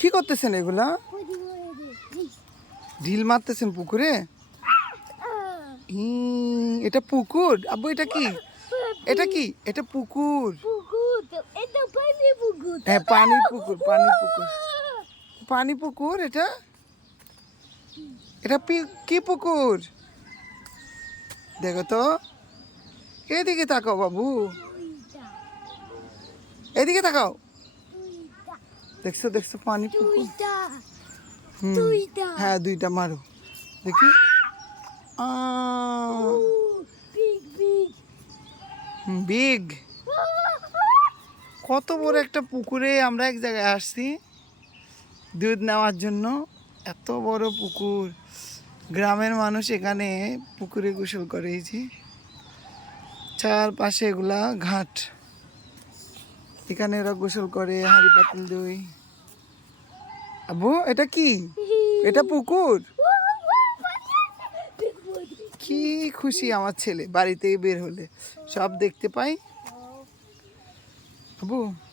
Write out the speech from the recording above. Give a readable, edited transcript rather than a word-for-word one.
কি করতেছেন এগুলা? ঢিল মারতেছেন পুকুরে? এটা পুকুর আব্বু? এটা কি? এটা কি? এটা পুকুর? হ্যাঁ, পানির পুকুর, পানির পুকুর, পানি পুকুর। এটা এটা কি পুকুর? দেখো তো, এদিকে তাকাও বাবু, এদিকে তাকাও। দেখছো দেখছো পানি পুকুর? হ্যাঁ, দুইটা মারো দেখি। বিগ, কত বড় একটা পুকুরে আমরা এক জায়গায় আসছি দুধ নেওয়ার জন্য। এত বড় পুকুর, গ্রামের মানুষ এখানে পুকুরে গোসল করেছি। চারপাশে এগুলা ঘাট, এখানে এরা গোসল করে হাঁড়ি পাতিল দই। আব্বু এটা কি? এটা পুকুর? কি খুশি আমার ছেলে বাড়ি থেকে বের হলে সব দেখতে পাই। আব্বু